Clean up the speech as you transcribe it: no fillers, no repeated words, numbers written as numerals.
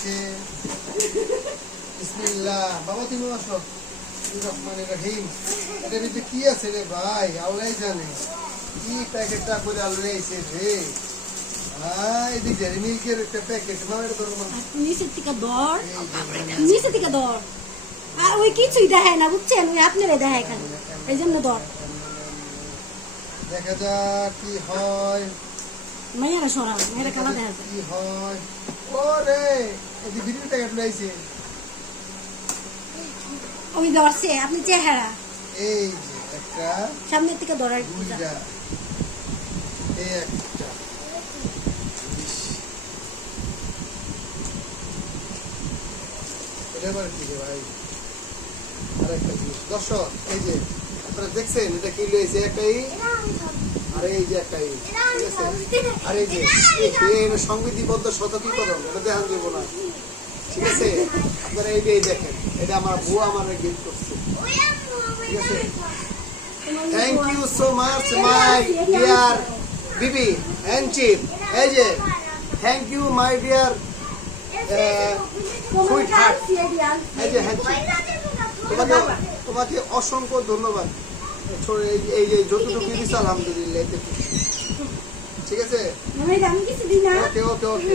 দিছে বিসমিল্লাহ বাবা তুমি আসো রহমানির রহিম এটার ভিতরে কি আছে রে ভাই আল্লাহই জানে কি প্যাকেটটা করে আল্লাহ এসে রে এদিকে ডেয়ারি মিল্কের একটা প্যাকেট মার ধরো নিচের থেকে ধর নিচের থেকে ধর আর ওই কিছুই দেখায় না বুঝছেন ওই আপনারে দেখায় খালি এই জন্য ধর দেখা যাক কি হয় মাইয়ারা সরা মেয়েরা কালা দেখা যায় কি হয় ওরে এই ভিডিও প্যাকেট লাইছে ওই ধরছে আপনি চেহারা এই যে একটা সামনের থেকে ধরার দুইটা এই একটা এটা আবার কি রে ভাই আরেকটা জিনিস দর্শক এই যে আপনারা দেখছেন এটা কি লইছে একটাই আর এই যে একটাই ঠিক আছে আর এই যে এই সংবিধিবদ্ধ শতকীকরণ এটা দেখান দেবো না ঠিক আছে আপনারা এই দেখেন এটা আমার বউ আমার গিফট করছে ঠিক আছে thank you so much my dear বিবি এনচিপ এই যে thank you my dear sweetheart এই যে তোমাকে অসংখ্য ধন্যবাদ এই যে যতটুকু দিস আলহামদুলিল্লাহ ঠিক আছে আমি কিছু দিই না ওকে ওকে ওকে